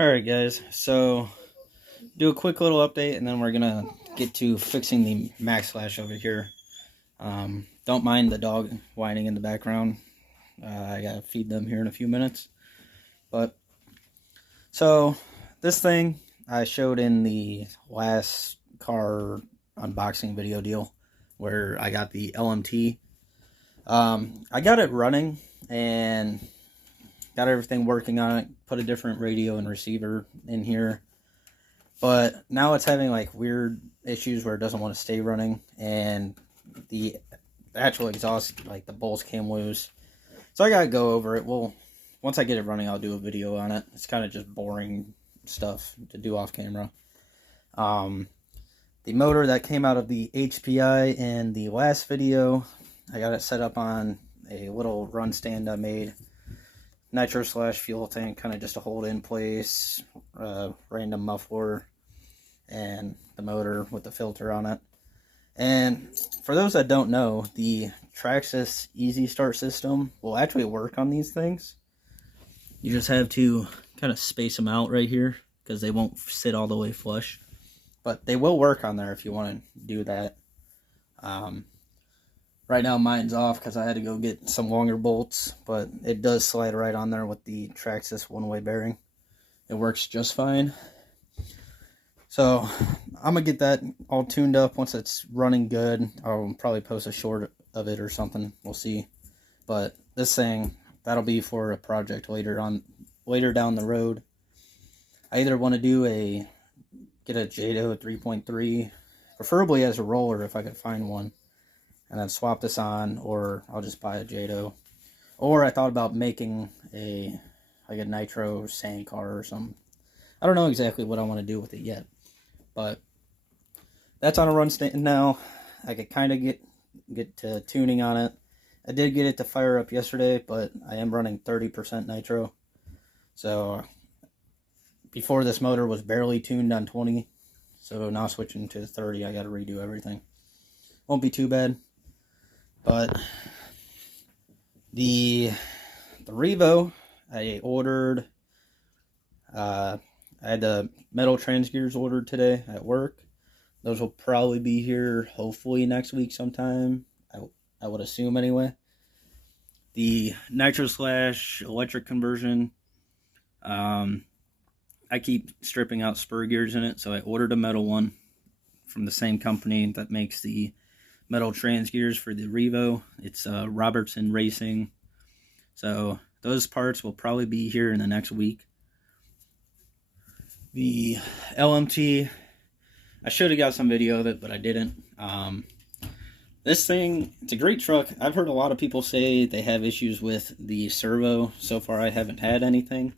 Alright guys, so do a quick little update and then we're gonna get to fixing the Maxx flash over here. Don't mind the dog whining in the background. I gotta feed them here in a few minutes. But so this thing I showed in the last car unboxing video deal where I got the LMT. I got it running and got everything working on it, put a different radio and receiver in here, but now it's having like weird issues where it doesn't want to stay running, and the actual exhaust, like the bolts came loose, so I gotta go over it. Well, once I get it running, I'll do a video on it. It's kind of just boring stuff to do off camera. The motor that came out of the HPI in the last video, I got it set up on a little run stand I made. Nitro slash fuel tank, kind of just to hold in place, random muffler, and the motor with the filter on it. And for those that don't know, the Traxxas Easy Start system will actually work on these things. You just have to kind of space them out right here because they won't sit all the way flush. But they will work on there if you want to do that. Right now mine's off because I had to go get some longer bolts, but it does slide right on there with the Traxxas one-way bearing. It works just fine. So I'm going to get that all tuned up once it's running good. I'll probably post a short of it or something. We'll see. But this thing, that'll be for a project later down the road. I either want to get a JADO 3.3, preferably as a roller if I could find one, and then swap this on, or I'll just buy a JADO. Or I thought about making a nitro sand car or something. I don't know exactly what I want to do with it yet, but that's on a run stand now. I could kind of get to tuning on it. I did get it to fire up yesterday, but I am running 30% nitro. So before, this motor was barely tuned on 20, so now switching to 30, I got to redo everything. Won't be too bad. But the Revo, I ordered, I had the metal trans gears ordered today at work. Those will probably be here hopefully next week sometime, I would assume anyway. The nitro slash electric conversion, I keep stripping out spur gears in it, so I ordered a metal one from the same company that makes the metal trans gears for the Revo. It's Robertson Racing. So those parts will probably be here in the next week. The LMT, I should have got some video of it, but I didn't. This thing, it's a great truck. I've heard a lot of people say they have issues with the servo. So far I haven't had anything.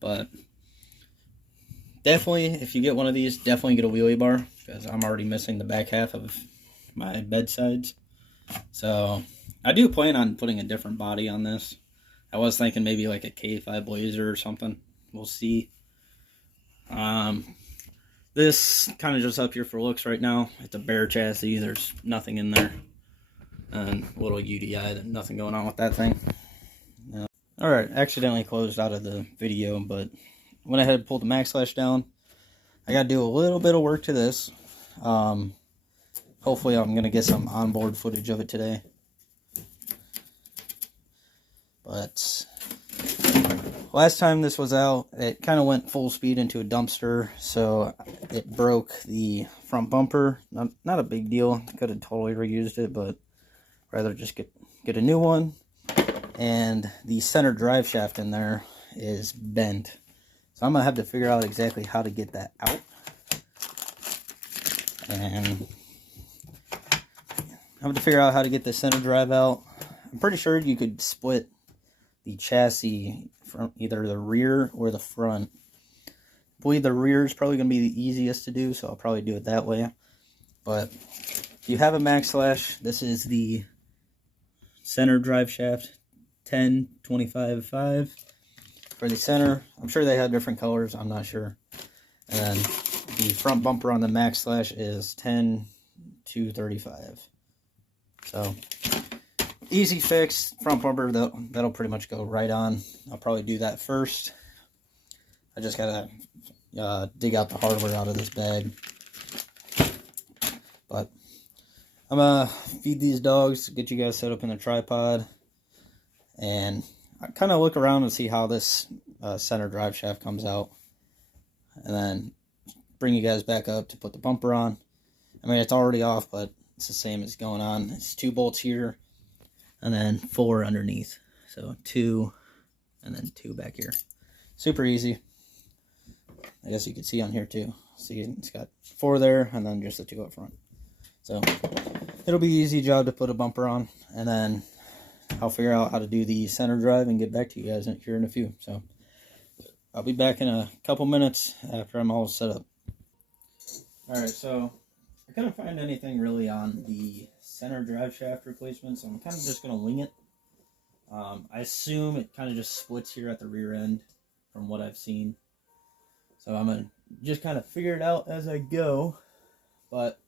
But definitely, if you get one of these, definitely get a wheelie bar, because I'm already missing the back half of my bedsides. So I do plan on putting a different body on this. I was thinking maybe like a K5 Blazer or something. We'll see. This kind of just up here for looks right now. It's a bare chassis. There's nothing in there. And a little UDI. Nothing going on with that thing. Alright, accidentally closed out of the video, but went ahead and pulled the Maxx flash down. I got to do a little bit of work to this. Hopefully I'm going to get some onboard footage of it today. But last time this was out, it kind of went full speed into a dumpster, so it broke the front bumper. Not a big deal. Could have totally reused it, but rather just get a new one. And the center drive shaft in there is bent. So I'm going to have to figure out exactly how to get that out. And I'm going to figure out how to get the center drive out. I'm pretty sure you could split the chassis from either the rear or the front. I believe the rear is probably going to be the easiest to do, so I'll probably do it that way. But if you have a Maxx flash, this is the center drive shaft, 10-25-5 for the center. I'm sure they have different colors, I'm not sure. And then the front bumper on the Maxx flash is 10-35. So easy fix. Front bumper, that'll pretty much go right on. I'll probably do that first. I just gotta dig out the hardware out of this bag. But I'm gonna feed these dogs, get you guys set up in the tripod, and I kind of look around and see how this center drive shaft comes out, and then bring you guys back up to put the bumper on. I mean, it's already off, but it's the same as going on. It's 2 bolts here, and then 4 underneath. So 2, and then 2 back here. Super easy. I guess you can see on here too. See, it's got 4 there, and then just the 2 up front. So it'll be an easy job to put a bumper on, and then I'll figure out how to do the center drive and get back to you guys here in a few. So I'll be back in a couple minutes after I'm all set up. Alright, so I couldn't find anything really on the center drive shaft replacement, so I'm kind of just going to wing it. I assume it kind of just splits here at the rear end from what I've seen. So I'm going to just kind of figure it out as I go. But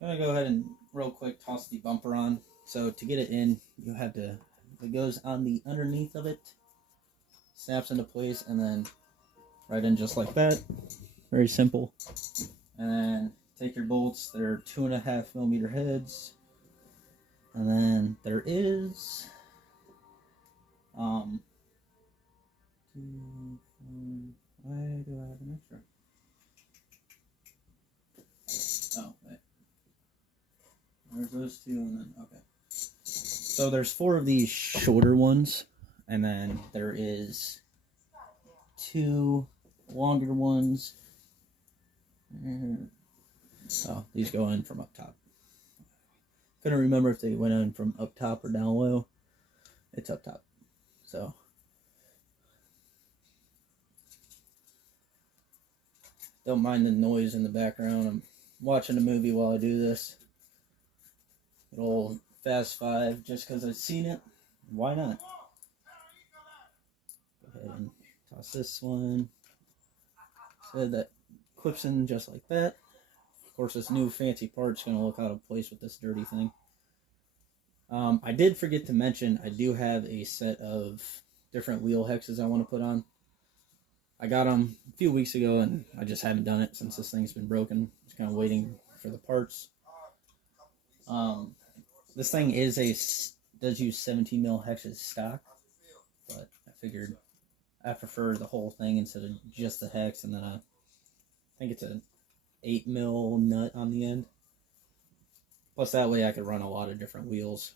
I'm going to go ahead and real quick toss the bumper on. So to get it in, you have to, it goes on the underneath of it, snaps into place, and then right in just like that. Very simple. And then take your bolts, they're 2.5mm heads. And then there is 2, 4, why do I have an extra? Oh, wait. There's those 2, and then, okay. So there's 4 of these shorter ones, and then there is 2 longer ones. Oh, these go in from up top. Couldn't remember if they went in from up top or down low. It's up top. So don't mind the noise in the background. I'm watching a movie while I do this. Good old Fast 5, just because I've seen it. Why not? Go ahead and toss this one. So that clips in just like that. Of course, this new fancy part's going to look out of place with this dirty thing. I did forget to mention, I do have a set of different wheel hexes I want to put on. I got them a few weeks ago, and I just haven't done it since this thing's been broken. Just kind of waiting for the parts. This thing does use 17mm hexes stock, but I figured I prefer the whole thing instead of just the hex, and then I think it's an 8mm nut on the end. Plus that way I could run a lot of different wheels.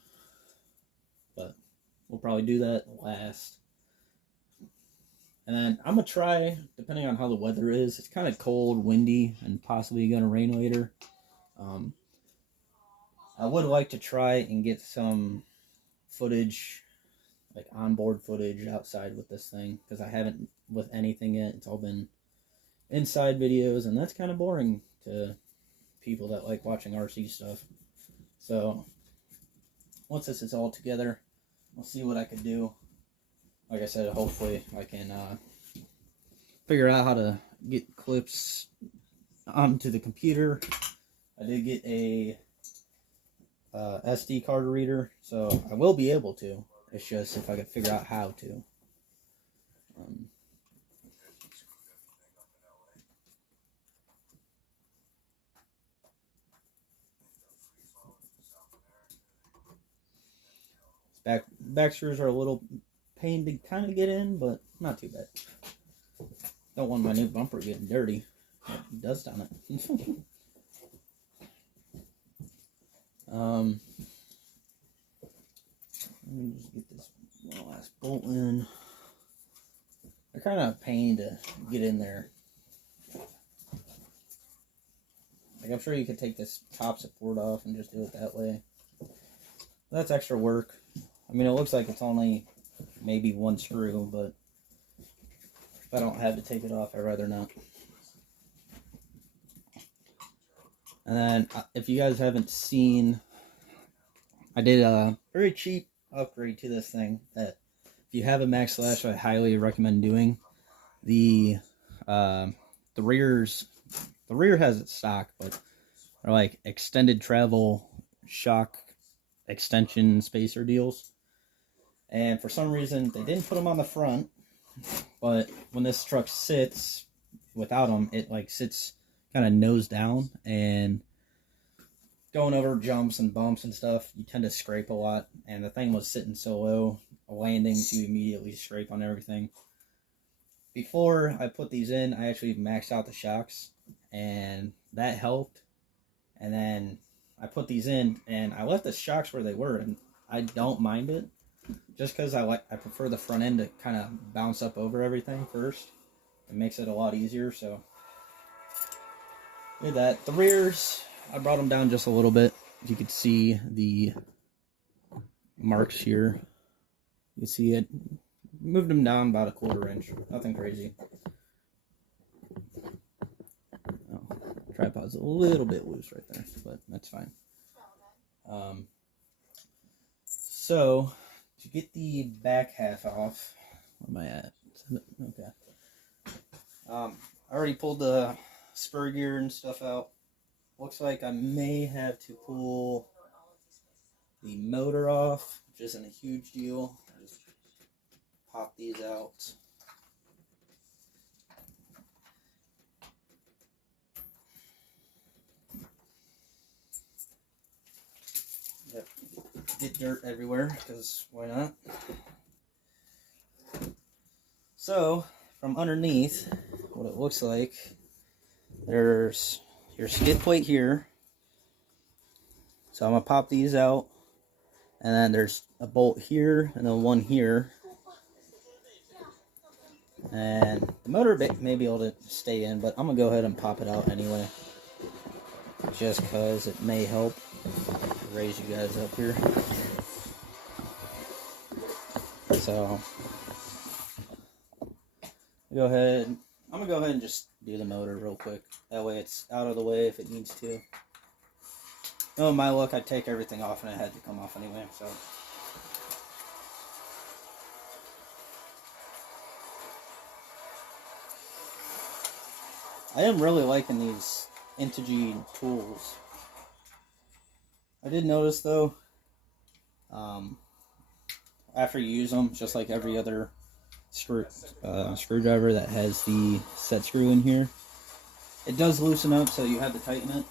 But we'll probably do that last. And then I'm going to try, depending on how the weather is, it's kind of cold, windy, and possibly going to rain later. I would like to try and get some footage, like onboard footage outside with this thing, because I haven't with anything yet. It's all been inside videos, and that's kind of boring to people that like watching RC stuff. So once this is all together, I'll see what I can do. Like I said, hopefully I can figure out how to get clips onto the computer. I did get a SD card reader, so I will be able to. It's just if I could figure out how to. Back screws are a little pain to kind of get in, but not too bad. Don't want my new bumper getting dirty. It does on it. Let me just get this one last bolt in. They're kind of a pain to get in there. Like, I'm sure you could take this top support off and just do it that way. That's extra work. I mean, it looks like it's only maybe 1 screw, but if I don't have to take it off, I'd rather not. And then, if you guys haven't seen, I did a very cheap upgrade to this thing that if you have a Maxx Slash, I highly recommend doing. The rear has it stock, but they're like extended travel shock extension spacer deals. And for some reason, they didn't put them on the front. But when this truck sits without them, it like sits kind of nose down, and going over jumps and bumps and stuff, you tend to scrape a lot. And the thing was sitting so low, landing to immediately scrape on everything. Before I put these in, I actually maxed out the shocks, and that helped. And then I put these in, and I left the shocks where they were, and I don't mind it, just because I prefer the front end to kind of bounce up over everything first. It makes it a lot easier. So did that. The rears, I brought them down just a little bit. You could see the marks here. You see it. Moved them down about a 1/4 inch. Nothing crazy. Oh, tripod's a little bit loose right there, but that's fine. So to get the back half off, where am I at? Okay. I already pulled the spur gear and stuff out. Looks like I may have to pull the motor off, which isn't a huge deal. I just pop these out. Yep. Get dirt everywhere, because why not? So, from underneath, what it looks like, there's your skid plate here. So I'm going to pop these out. And then there's a bolt here, and then one here. And the motor may be able to stay in, but I'm going to go ahead and pop it out anyway. Just because it may help raise you guys up here. So, go ahead. I'm going to go ahead and just do the motor real quick. That way it's out of the way if it needs to. Oh, my luck, I'd take everything off and it had to come off anyway, so. I am really liking these Integy tools. I did notice though, after you use them, just like every other screwdriver that has the set screw in here, it does loosen up, so you have to tighten it.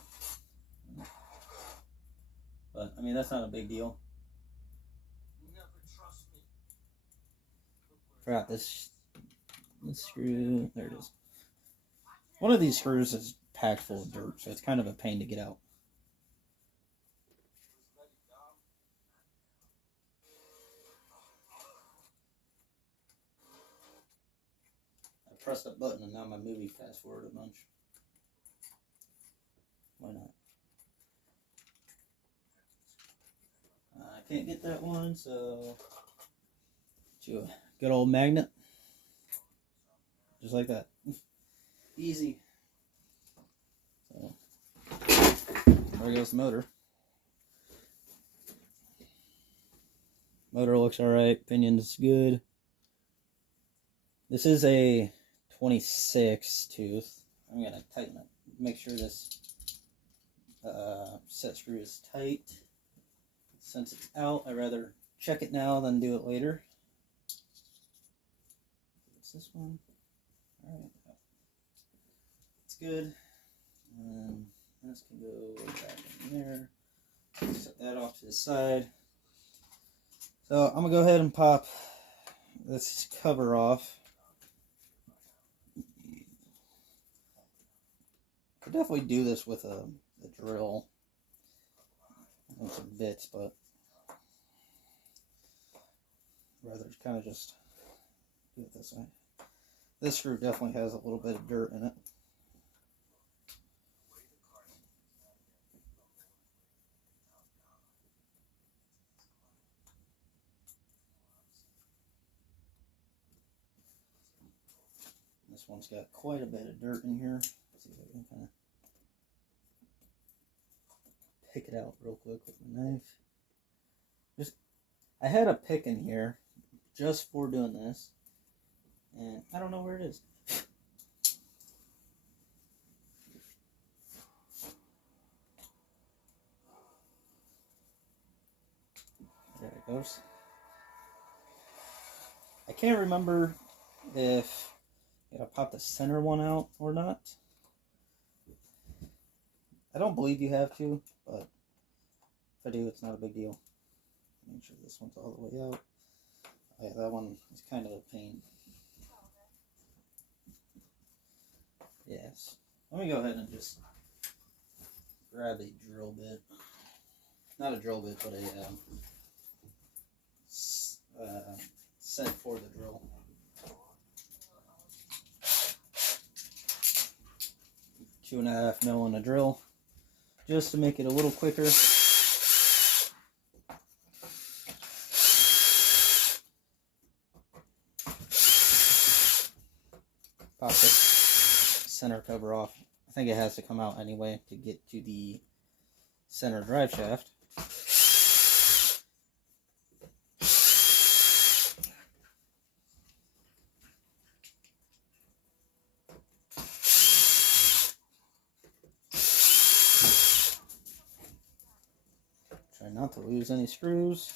But I mean, that's not a big deal. Forgot this screw. There it is. One of these screws is packed full of dirt, so it's kind of a pain to get out. I pressed a button and now my movie fast forwarded a bunch. Why not? I can't get that one, so do a good old magnet. Just like that. Easy. So, there goes the motor. Motor looks alright. Pinion's good. This is a 26 tooth. I'm going to tighten it. Make sure this set screw is tight. Since it's out, I'd rather check it now than do it later. What's this one? Alright. It's good. And this can go back in there. Set that off to the side. So I'm going to go ahead and pop this cover off. Could definitely do this with a drill and some bits, but rather kind of just do it this way. This screw definitely has a little bit of dirt in it. This one's got quite a bit of dirt in here. Let's see if I can kind of pick it out real quick with my knife. I had a pick in here just for doing this, and I don't know where it is. There it goes. I can't remember if I pop the center one out or not. I don't believe you have to, but if I do, it's not a big deal. Make sure this one's all the way out. Oh, yeah, that one is kind of a pain. Yes. Let me go ahead and just grab a drill bit. Not a drill bit, but a set for the drill. 2.5 mil on a drill, just to make it a little quicker. Pop the center cover off. I think it has to come out anyway to get to the center drive shaft. Try not to lose any screws.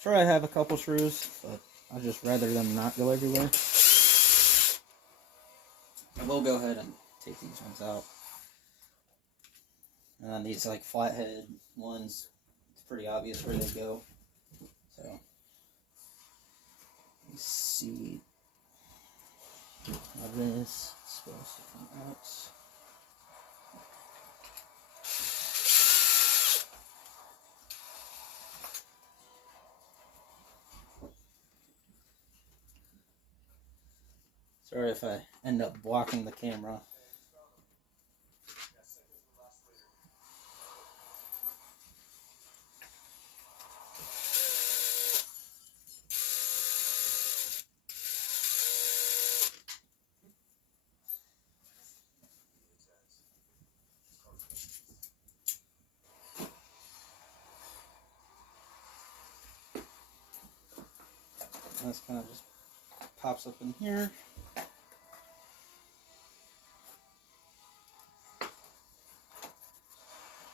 Sure, I have a couple screws, but I'd just rather them not go everywhere. I will go ahead and take these ones out. And then these like flathead ones, it's pretty obvious where they go. So, let's see how this is supposed to come out. Sorry if I end up blocking the camera. This kind of just pops up in here.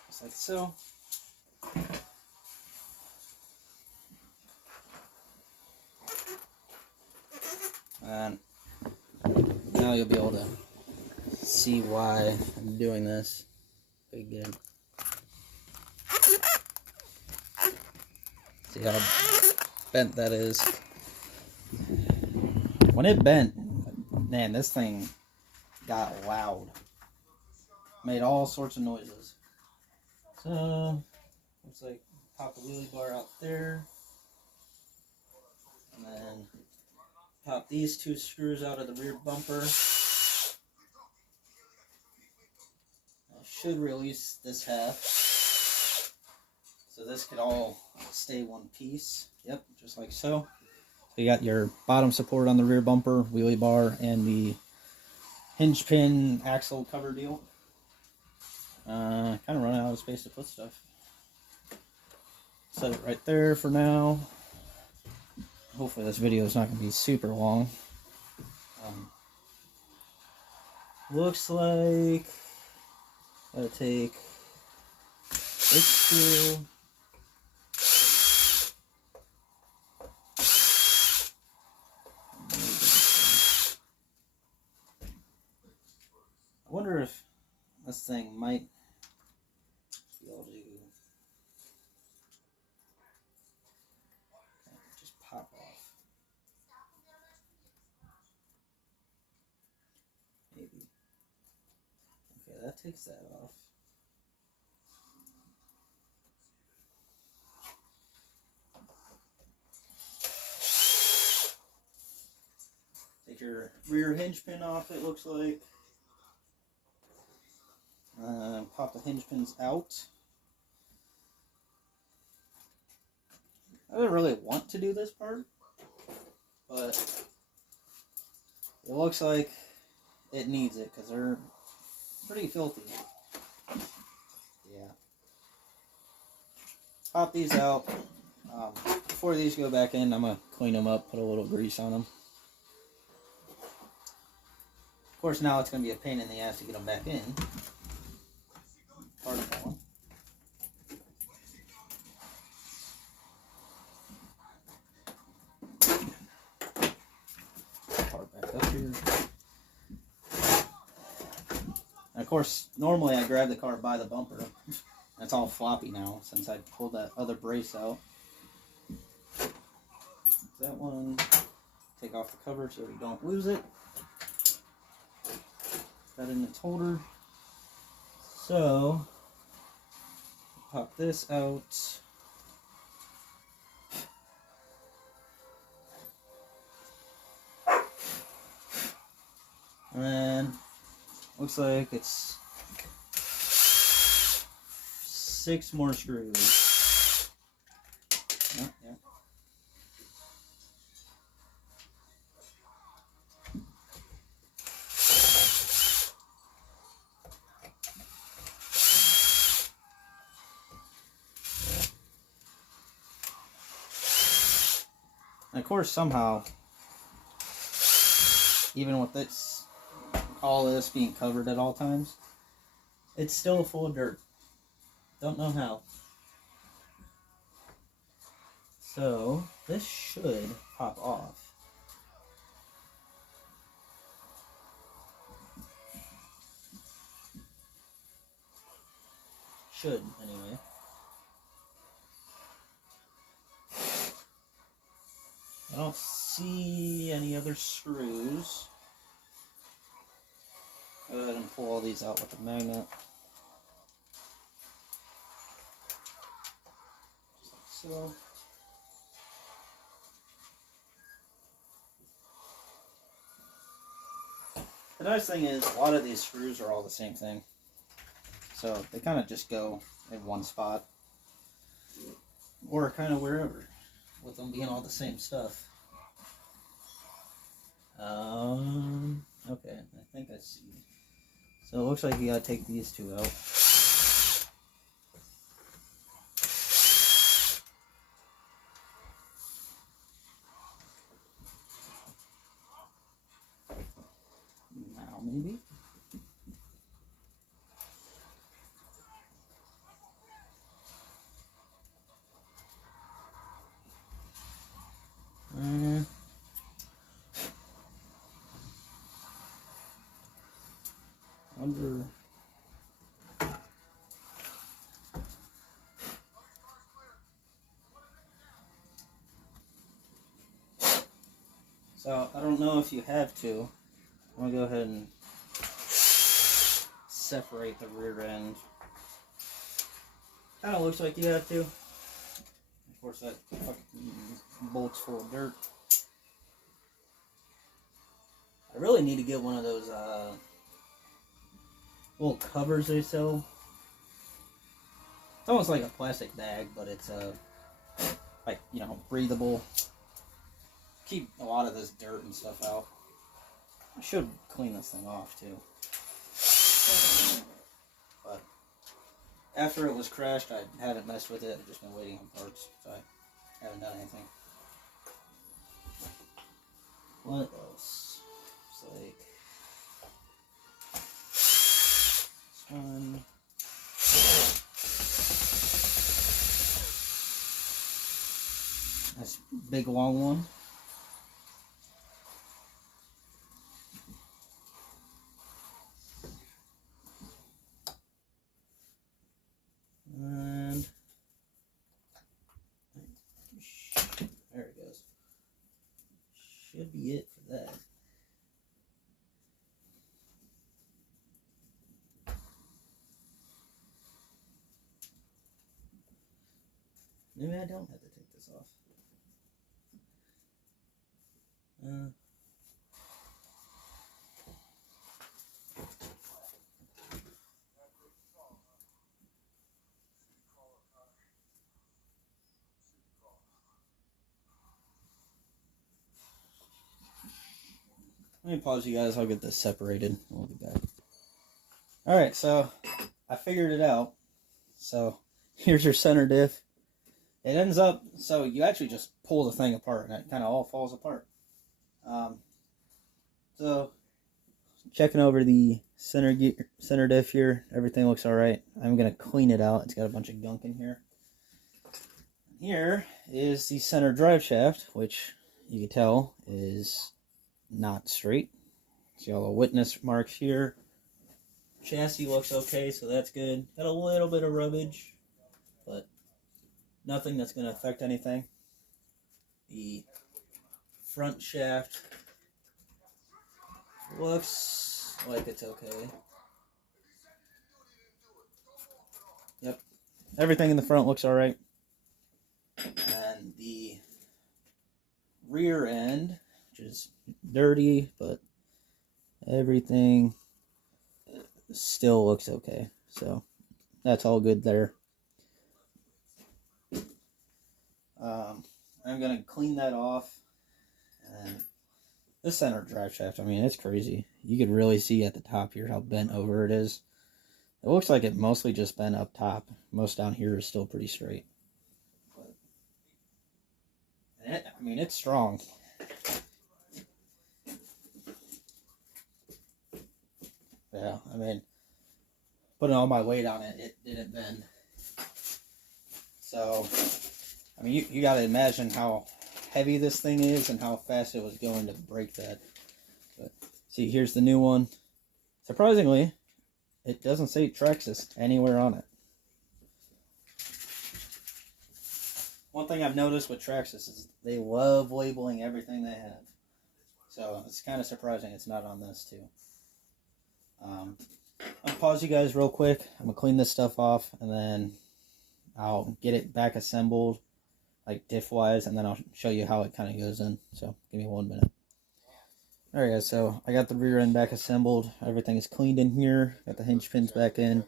Just like so. And now you'll be able to see why I'm doing this. Again. See how bent that is. When it bent, man, this thing got loud. Made all sorts of noises. So, looks like pop the wheelie bar out there. And then pop these two screws out of the rear bumper. I should release this half. So this could all stay one piece. Yep, just like so. So you got your bottom support on the rear bumper, wheelie bar, and the hinge pin axle cover deal. Kind of running out of space to put stuff. Set it right there for now. Hopefully this video is not going to be super long. Looks like gotta take this screw. I wonder if this thing might be able to just pop off. Maybe. Okay, that takes that off. Take your rear hinge pin off, it looks like. Pop the hinge pins out. I didn't really want to do this part, but it looks like it needs it because they're pretty filthy. Yeah. Pop these out. Before these go back in, I'm going to clean them up, put a little grease on them. Of course, now it's going to be a pain in the ass to get them back in. Part of that one. back up here. And of course, normally I grab the car by the bumper. It's all floppy now since I pulled that other brace out. That one, take off the cover so we don't lose it. Put that in its holder. So, pop this out. And then, looks like it's 6 more screws. Oh, yeah. And of course, somehow, even with this, all this being covered at all times, it's still full of dirt. Don't know how. So, this should pop off. Should, anyway. I don't see any other screws. Go ahead and pull all these out with a magnet. Just like so. The nice thing is, a lot of these screws are all the same thing. So they kind of just go in one spot. Or kind of wherever. With them being all the same stuff. Okay, I think I see. So it looks like you gotta take these two out. Now maybe. Under. So I don't know if you have to. I'm gonna go ahead and separate the rear end. Kind of looks like you have to. Of course, that fucking bolt's full of dirt. I really need to get one of those little covers they sell. It's almost like a plastic bag, but it's like, you know, breathable. Keep a lot of this dirt and stuff out. I should clean this thing off too. But after it was crashed, I haven't messed with it. I've just been waiting on parts, so I haven't done anything. What else? It's like this one. Nice big long one. And there it goes. Should be it for that. Maybe I don't have to take this off. Let me pause you guys, I'll get this separated. We'll be back. Alright, so I figured it out. So here's your center diff. It ends up, so you actually just pull the thing apart and it kind of all falls apart. So checking over the center diff here, everything looks alright. I'm going to clean it out. It's got a bunch of gunk in here. Here is the center drive shaft, which you can tell is not straight. See all the witness marks here. Chassis looks okay, so that's good. Got a little bit of rubbage, but nothing that's going to affect anything. The front shaft looks like it's okay. Yep. Everything in the front looks alright. And the rear end, which is dirty, but everything still looks okay. So that's all good there. I'm going to clean that off. And this center drive shaft, I mean, it's crazy. You could really see at the top here how bent over it is. It looks like it mostly just bent up top. Most down here is still pretty straight. But I mean, it's strong. Yeah, I mean, putting all my weight on it, it didn't bend. So, I mean, you got to imagine how heavy this thing is and how fast it was going to break that. But see, here's the new one. Surprisingly, it doesn't say Traxxas anywhere on it. One thing I've noticed with Traxxas is they love labeling everything they have. So it's kind of surprising it's not on this too. I'll pause you guys real quick. I'm going to clean this stuff off and then I'll get it back assembled, like diff-wise, and then I'll show you how it kind of goes in. So give me 1 minute. Alright guys, so I got the rear end back assembled. Everything is cleaned in here. Got the hinge pins back in.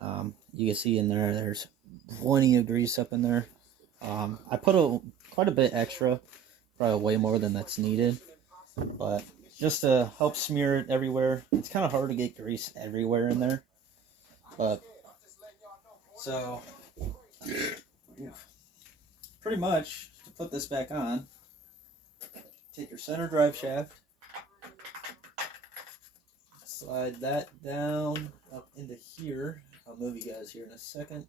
You can see in there, there's plenty of grease up in there. I put quite a bit extra, probably way more than that's needed. But just to help smear it everywhere. It's kind of hard to get grease everywhere in there. But, so, pretty much, to put this back on, take your center drive shaft, slide that down up into here. I'll move you guys here in a second.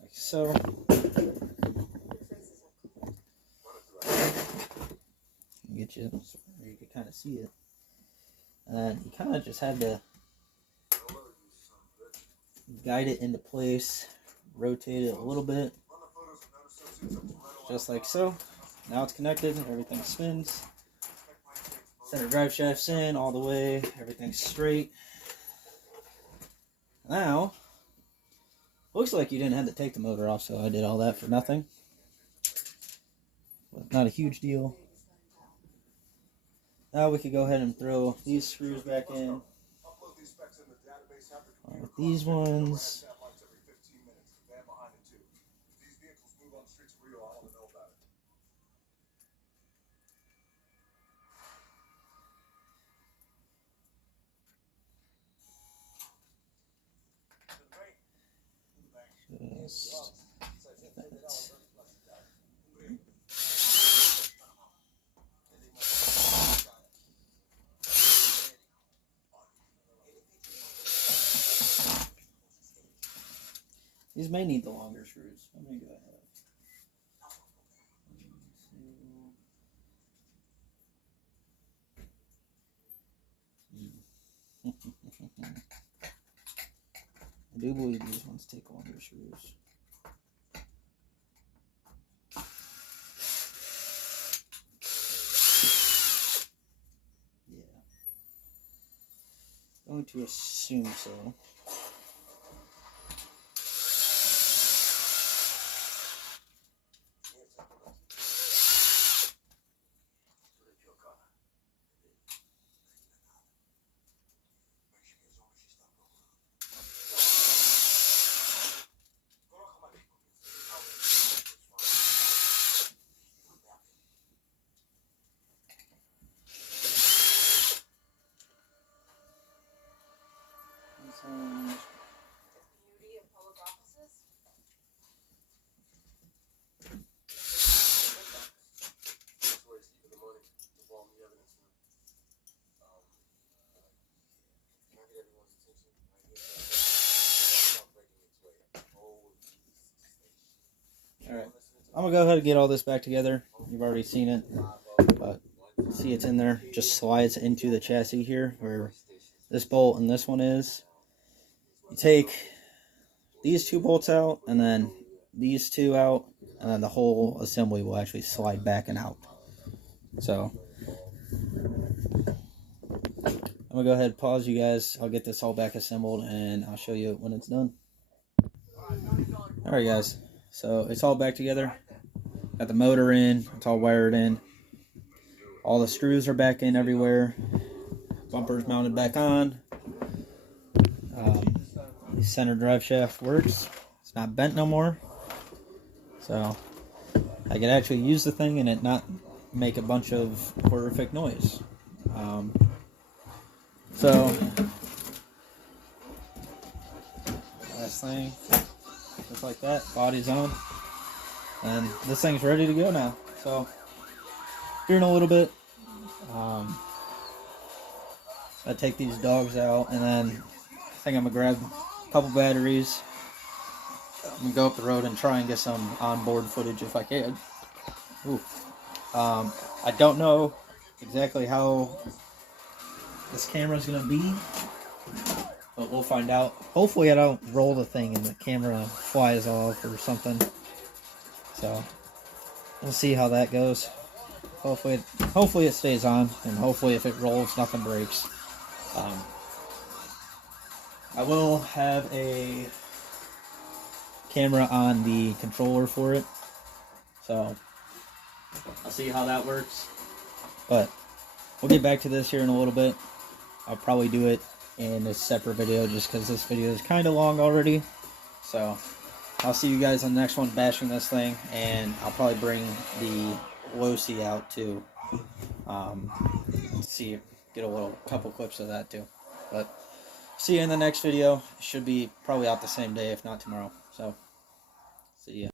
Like so. Get you so you can kind of see it. And you kind of just have to guide it into place, rotate it a little bit, just like so. Now it's connected, everything spins. Center drive shaft's in all the way, everything's straight. Now, looks like you didn't have to take the motor off, so I did all that for nothing. But not a huge deal. Now we could go ahead and throw these screws back in. With these ones. Just these may need the longer screws. How many do I have? I do believe these ones take longer screws. Yeah. Going to assume so. Beauty and public offices? Alright, I'm going to go ahead and get all this back together. You've already seen it, but See, it's in there. Just slides into the chassis here where this bolt and this one is. You take these two bolts out and then these two out, and then the whole assembly will actually slide back and out. So I'm gonna go ahead and pause you guys. I'll get this all back assembled and I'll show you when it's done. Alright guys, so it's all back together. Got the motor in, it's all wired in. All the screws are back in everywhere. Bumper's mounted back on. The center drive shaft works. It's not bent no more. So I can actually use the thing and it not make a bunch of horrific noise. So last thing, just like that, body's on, and this thing's ready to go now. So here in a little bit, I take these dogs out, and then I think I'm gonna grab a couple batteries. I'm gonna go up the road and try and get some onboard footage if I can. Ooh. I don't know exactly how this camera's gonna be, but we'll find out. Hopefully I don't roll the thing and the camera flies off or something. So we'll see how that goes. Hopefully it stays on, and hopefully if it rolls, nothing breaks. I will have a camera on the controller for it, so I'll see how that works. But we'll get back to this here in a little bit. I'll probably do it in a separate video just because this video is kind of long already. So I'll see you guys on the next one bashing this thing, and I'll probably bring the Losi out too. Get a couple clips of that too. But see you in the next video. It should be probably out the same day, if not tomorrow. So see ya.